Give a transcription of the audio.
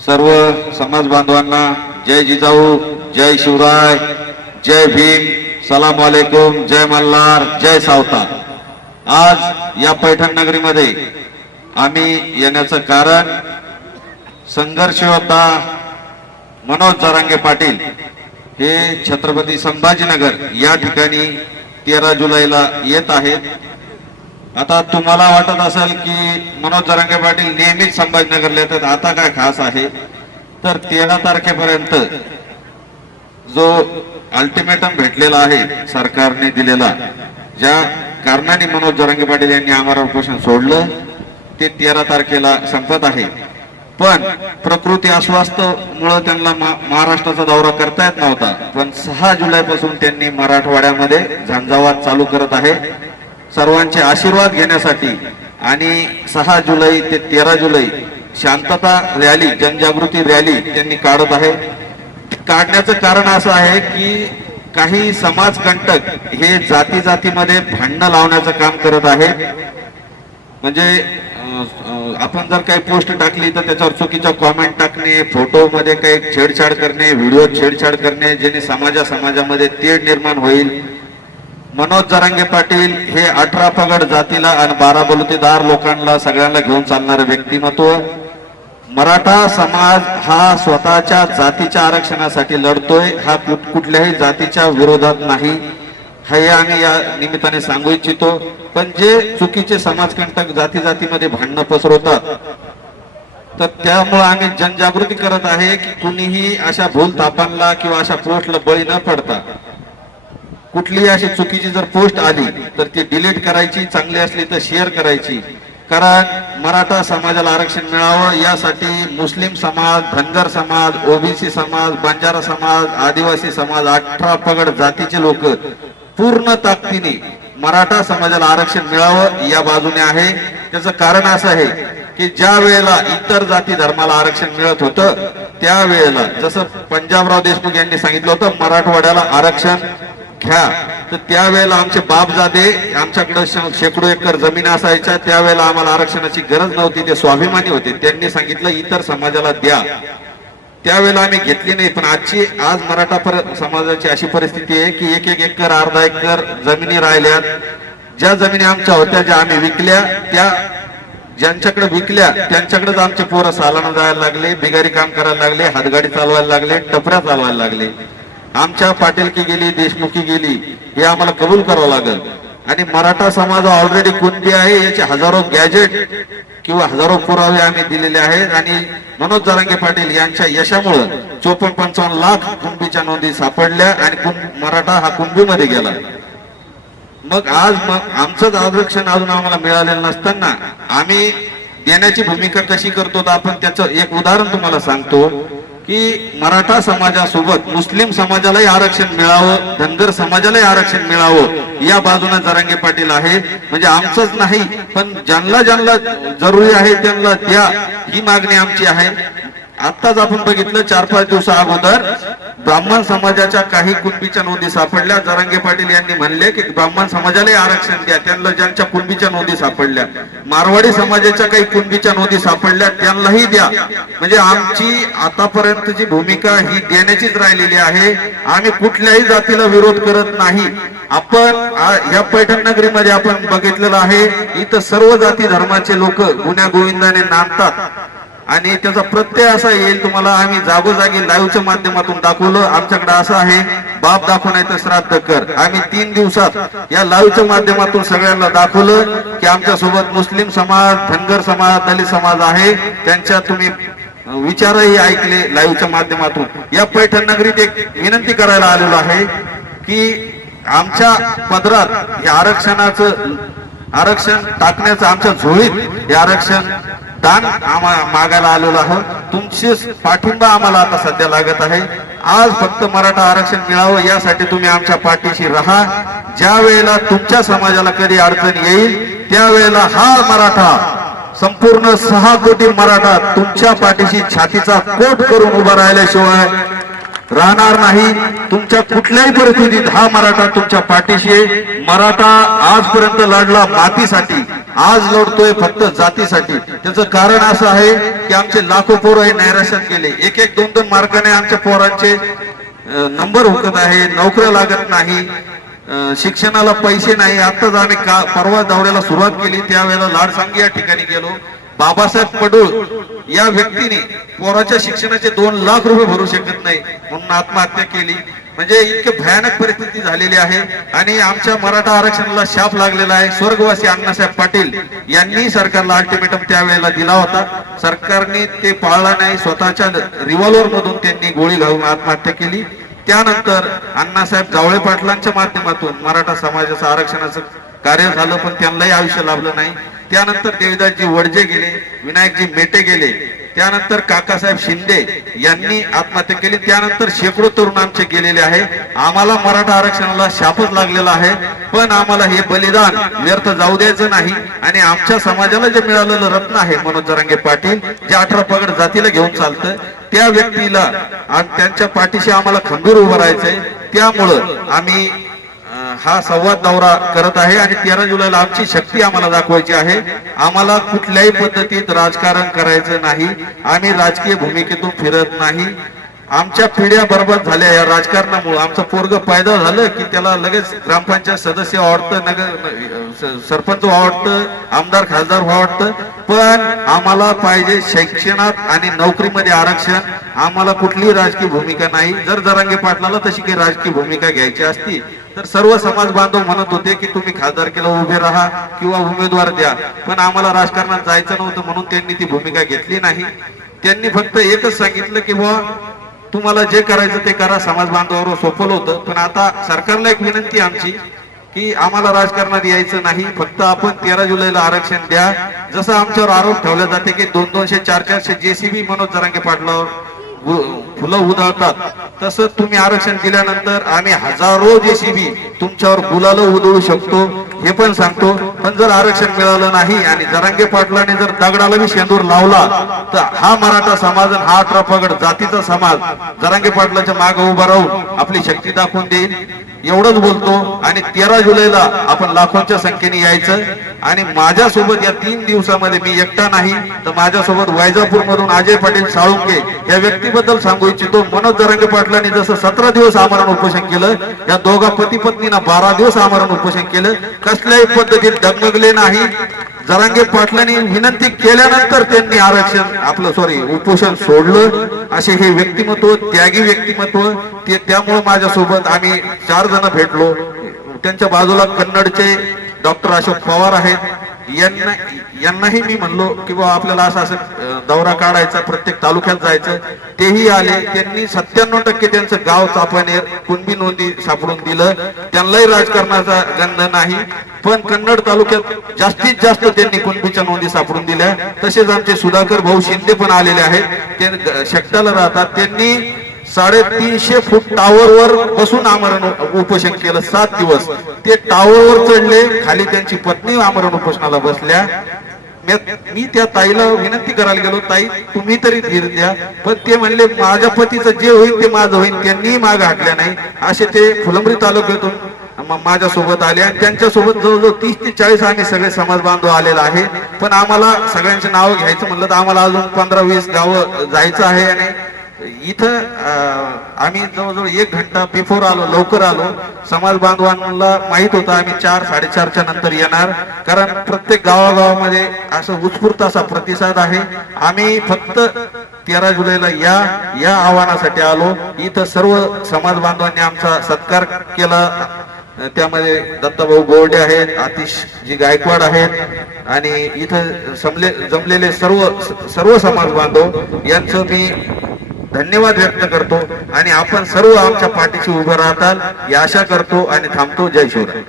सर्व समाज बांधवांना जय जिजाऊ जय शिवराय जय भीम सलाम वालेकुम जय मल्हार जय सावता आज या पैठण नगरीमध्ये आम्ही येण्याचं कारण संघर्ष होता मनोज जरांगे पाटील. हे छत्रपती संभाजीनगर या ठिकाणी तेरा जुलैला येत आहेत. आता तुम्हाला वाटत असेल की मनोज जरांगे पाटील नेहमीच संभाजीनगरला येतात आता काय खास आहे? तर तेरा तारखेपर्यंत जो अल्टिमेटम भेटलेला आहे सरकारने दिलेला ज्या कारणाने मनोज जरांगे पाटील यांनी आम्हाला उपोषण सोडलं ते तेरा तारखेला संपत आहे. पण प्रकृती अस्वास्थ मुळे त्यांना महाराष्ट्राचा दौरा करता येत नव्हता. पण सहा जुलै पासून त्यांनी मराठवाड्यामध्ये झंझावात चालू करत आहे. सर्वांचे आशीर्वाद घेण्यासाठी आणि सहा जुलै ते तेरा जुलै शांतता रॅली जनजागृती रॅली त्यांनी काढत आहे. काढण्याचं कारण असं आहे की काही समाजकंटक हे जाती जातीमध्ये भांडणं लावण्याचं काम करत आहेत. म्हणजे आपण जर काही पोस्ट टाकली तर त्याच्यावर चुकीच्या कॉमेंट टाकणे फोटो मध्ये काही छेडछाड करणे व्हिडिओ छेडछाड करणे जेणे समाजा समाजामध्ये तेढ निर्माण होईल. मनोज जरांगे पाटील हे अठरा पगड जातीला आणि बारा बलुतेदार लोकांना सगळ्यांना घेऊन चालणारे व्यक्तिमत्व. मराठा समाज हा स्वतःच्या जातीच्या आरक्षणासाठी लढतोय. हा कुठल्याही जातीच्या विरोधात नाही. हे आम्ही या निमित्ताने सांगू इच्छितो. पण जे चुकीचे समाजकंटक जाती जातीमध्ये भांडणं पसरवतात तर त्यामुळे आम्ही जनजागृती करत आहे की कुणीही अशा भूल तापांना किंवा अशा पोस्टला बळी न पडता कुठलीही अशी चुकीची जर पोस्ट आली तर ती डिलीट करायची चांगली असली तर शेअर करायची. कारण मराठा समाजाला आरक्षण मिळावं यासाठी मुस्लिम समाज धनगर समाज ओबीसी समाज बंजारा समाज आदिवासी समाज अठरा पगड जातीचे लोक पूर्ण ताकदीने मराठा समाजाला आरक्षण मिळावं या बाजूने आहे. त्याचं कारण असं आहे की ज्या वेळेला इतर जाती धर्माला आरक्षण मिळत होतं त्यावेळेला जसं पंजाबराव देशमुख यांनी सांगितलं होतं मराठवाड्याला आरक्षण घ्या. तर त्यावेळेला आमचे बापजादे आमच्याकडे श- शेकडो एकर जमीन असायच्या त्यावेळेला आम्हाला आरक्षणाची गरज नव्हती ते स्वाभिमानी होते. त्यांनी सांगितलं इतर समाजाला द्या. त्यावेळेला आम्ही घेतली नाही पण आजची आज मराठा पर समाजाची अशी परिस्थिती आहे की एक एक एकर अर्धा एकर जमिनी राहिल्यात. ज्या जमिनी आमच्या होत्या ज्या आम्ही विकल्या त्या ज्यांच्याकडे विकल्या त्यांच्याकडेच आमचे पोरं सालाना जायला लागले बिगारी काम करायला लागले हातगाडी चालवायला लागले टपऱ्या चालवायला लागले. आमच्या पाटीलकी गेली देशमुखी गेली हे आम्हाला कबूल करावं लागेल. आणि मराठा समाज ऑलरेडी कोणती आहे याचे हजारो गॅजेट किंवा हजारो पुरावे आम्ही दिलेले आहेत. आणि मनोज जरांगे पाटील यांच्या यशामुळं चोपन्न पंचावन्न लाख कुंभीच्या नोंदी सापडल्या आणि मराठा हा कुंभीमध्ये गेला. मग आज मग आमचंच आरक्षण अजून आम्हाला मिळालेलं नसताना आम्ही देण्याची भूमिका कशी करतो तर आपण त्याचं एक उदाहरण तुम्हाला सांगतो. की मराठा समाजासोबत मुस्लिम समाजालाही आरक्षण मिळावं धनगर समाजालाही आरक्षण मिळावं या बाजूने जरांगे पाटील आहे. म्हणजे आमचंच नाही पण ज्यांना ज्यांना जरुरी आहे त्यांना द्या ही मागणी आमची आहे. आताच आपण बघितलं चार पाच दिवसा अगोदर ब्राह्मण समाजाच्या काही कुणबीच्या नोंदी सापडल्या. जरांगे पाटील यांनी म्हणले की ब्राह्मण समाजालाही आरक्षण द्या. त्यांना ज्यांच्या कुणबीच्या नोंदी सापडल्या मारवाडी समाजाच्या काही कुणबीच्या नोंदी सापडल्या त्यांनाही द्या. म्हणजे आमची आतापर्यंतची भूमिका ही देण्याचीच राहिलेली आहे. आम्ही कुठल्याही जातीला विरोध करत नाही. आपण या पैठण नगरीमध्ये आपण बघितलेलं आहे इथं सर्व जाती धर्माचे लोक गुन्ह्या गोविंदाने नांदतात. आणि त्याचा प्रत्यय असा येईल तुम्हाला आम्ही जागोजागी लाईव्हच्या माध्यमातून दाखवलं. आमच्याकडे असं आहे बाप दाखवण्याचं श्राद्ध कर. आम्ही तीन दिवसात या लाईव्हच्या माध्यमातून सगळ्यांना दाखवलं की आमच्यासोबत मुस्लिम समाज धनगर समाज दलित समाज आहे. त्यांच्या तुम्ही विचारही ऐकले लाईव्हच्या माध्यमातून. या पैठण नगरीत एक विनंती करायला आलेलो आहे की आमच्या पदरात हे आरक्षणाचं आरक्षण टाकण्याचं आमच्या झोळीत हे आरक्षण दान आम्हा मागायला आलेलो आहोत. तुमचे पाठिंबा आम्हाला आता सध्या लागत आहे. आज फक्त मराठा आरक्षण मिळावं यासाठी तुम्ही आमच्या पाठीशी राहा. ज्या वेळेला तुमच्या समाजाला कधी अडचण येईल त्यावेळेला हा मराठा संपूर्ण सहा कोटी मराठा तुमच्या पाठीशी छातीचा कोट करून उभा राहिल्याशिवाय राहणार नाही. तुमच्या कुठल्याही परिस्थितीत हा मराठा तुमच्या पाठीशी आहे. मराठा आजपर्यंत लढला मातीसाठी. आज लढतोय फक्त जातीसाठी. त्याचं कारण असं आहे की आमचे लाखो पोरं हे नैराश्यात गेले. एक एक दोन दोन मार्काने आमच्या पोरांचे नंबर हुकत आहे. नोकऱ्या लागत नाही. शिक्षणाला पैसे नाही. आताच आम्ही का परवा दौऱ्याला सुरुवात केली. त्यावेळेला लाडसांगी या ठिकाणी गेलो. बाबासाहेब पडूळ या व्यक्तीने पोराच्या शिक्षणाचे दोन लाख रुपये भरू शकत नाही म्हणून आत्महत्या केली. म्हणजे इतकी भयानक परिस्थिती झालेली आहे आणि आमच्या मराठा आरक्षणाला शाप लागलेला आहे. स्वर्गवासी अण्णासाहेब पाटील यांनी सरकारला अल्टिमेटम त्यावेळेला दिला होता. सरकारने ते पाळला नाही. स्वतःच्या रिव्हॉल्वर मधून त्यांनी गोळी घालून आत्महत्या केली. त्यानंतर अण्णासाहेब जावळे पाटलांच्या माध्यमातून मराठा समाजाचं आरक्षणाचं कार्य झालं पण त्यांनाही आयुष्य लाभलं नाही. त्यानंतर देवीदासजी वडजे गेले विनायकजी मेटे गेले त्यानंतर काकासाहेब शिंदे यांनी आत्महत्या केली त्यानंतर शेकडो तरुण आमचे गेलेले आहे. आम्हाला मराठा आरक्षणाला शापच लागलेला आहे पण आम्हाला हे बलिदान व्यर्थ जाऊ द्यायचं नाही आणि आमच्या समाजाला जे मिळालेलं रत्न आहे मनोज जरांगे पाटील जे अठरा पगड जातीला घेऊन चालतं त्या व्यक्तीला आणि त्यांच्या पाठीशी आम्हाला खंबीर उभं राहायचंय. त्यामुळं आम्ही हा संवाद दौरा करत आहे आणि तेरा जुलैला आमची शक्ती आम्हाला दाखवायची आहे. आम्हाला कुठल्याही पद्धतीत राजकारण करायचं नाही आम्ही राजकीय भूमिकेतून फिरत नाही. आमच्या पिढ्या बरोबर झाल्या या राजकारणामुळे. आमचं पोरग फायदा झालं की त्याला लगेच ग्रामपंचायत सदस्य आवडतं नगर सरपंच आवडतं आमदार खासदार आवडतं. पण आम्हाला पाहिजे शिक्षणात आणि नोकरीमध्ये आरक्षण. आम्हाला कुठलीही राजकीय भूमिका नाही. जर जरांगे पाटलाला तशी काही राजकीय भूमिका घ्यायची असती तर सर्व समाज बांधव म्हणत होते की तुम्ही खासदारकीला उभे राहा किंवा उमेदवार द्या. पण आम्हाला राजकारणात जायचं नव्हतं म्हणून त्यांनी ती भूमिका घेतली नाही. त्यांनी फक्त एकच सांगितलं की बुवा तुम्हाला जे करायचं ते करा समाज बांधवावर सोपवलं होतं. पण आता सरकारला एक विनंती आमची की आम्हाला राजकारणात यायचं नाही. फक्त आपण तेरा जुलैला आरक्षण द्या. जसं आमच्यावर आरोप ठेवला जाते की दोन दोनशे चार चारशे जेसीबी मनोज जरांगे पाटलावर फुलं उधळतात. तसं तुम्ही आरक्षण दिल्यानंतर आम्ही हजारो जेसीबी तुमच्यावर गुलाल उधळू शकतो. हे पण सांगतो पण जर आरक्षण मिळालं नाही आणि जरांगे पाटलाने जर दगडाला बी शेंदूर लावला तर हा मराठा समाज आणि हा अठरा पगड जातीचा समाज जरांगे पाटलाच्या मागे उभा राहून आपली शक्ती दाखवून देईल. एवढंच बोलतो. आणि तेरा जुलैला आपण लाखोंच्या संख्येने यायचं. आणि माझ्यासोबत या तीन दिवसामध्ये मी एकटा नाही तर माझ्यासोबत वैजापूर मधून अजय पाटील साळुंके या व्यक्तीबद्दल सांगू इच्छितो. मनोज जरांगे पाटलांनी जसं सतरा दिवस आमरण उपोषण केलं या दोघा पती पत्नीना बारा दिवस आमरण उपोषण केलं. कसल्याही पद्धतीत डगमगले नाही. जरांगे पाटलांनी विनंती केल्यानंतर त्यांनी आरक्षण आपलं सॉरी उपोषण सोडलं. असे हे व्यक्तिमत्व त्यागी व्यक्तिमत्व ते त्यामुळे माझ्यासोबत आम्ही चार जण भेटलो. त्यांच्या बाजूला कन्नडचे डॉक्टर अशोक पवार आहेत. यांना यांनाही मी म्हणलो की बाबा आपल्याला असं असं दौरा काढायचा प्रत्येक तालुक्यात जायचं. तेही आले. त्यांनी सत्त्याण्णव टक्के त्यांचं गाव चापणे कुणबी नोंदी सापडून दिलं. त्यांनाही राजकारणाचा गंध नाही. पण कन्नड तालुक्यात जास्तीत जास्त त्यांनी कुणबीच्या नोंदी सापडून दिल्या. तसेच आमचे सुधाकर भाऊ शिंदे पण आलेले आहेत. ते ग- राहतात. त्यांनी साडेतीनशे फूट टावर वर बसून आमरण उपोषण केलं. सात दिवस. ते टावर वर चढले. खाली त्यांची पत्नी आमरण उपोषणाला बसल्या. मी- त्या ताईला विनंती करायला गेलो ताई तुम्ही तरी धीर द्या. पण ते म्हणले माझ्या पतीचं जे होईल ते माझं होईल. त्यांनी माग हाकल्या नाही. असे ते फुलंबरी तालुक्यातून माझ्या सोबत आले आणि त्यांच्यासोबत जवळजवळ तीस ते चाळीस आम्ही सगळे समाज बांधव आलेला आहे. पण आम्हाला सगळ्यांची नावं घ्यायचं म्हणलं तर आम्हाला अजून पंधरा वीस गावं जायचं आहे आणि इथं आम्ही जवळजवळ एक घंटा बिफोर आलो लवकर आलो. समाज बांधवांना माहीत होतं आम्ही चार साडेचारच्या नंतर येणार. कारण प्रत्येक गावागावामध्ये असं उत्स्फूर्त असा प्रतिसाद आहे. आम्ही फक्त तेरा जुलैला या या आव्हानासाठी आलो. इथं सर्व समाज बांधवांनी आमचा सत्कार केला. त्यामध्ये दत्ताभाऊ गोरडे आहेत आतिश जी गायकवाड आहेत. आणि इथं जमले जमलेले सर्व सर्व समाज बांधव. यांचं मी धन्यवाद व्यक्त करतो आणि आपण सर्व आमच्या पाठीशी उभं राहताल या आशा करतो आणि थांबतो. जय शिवराय.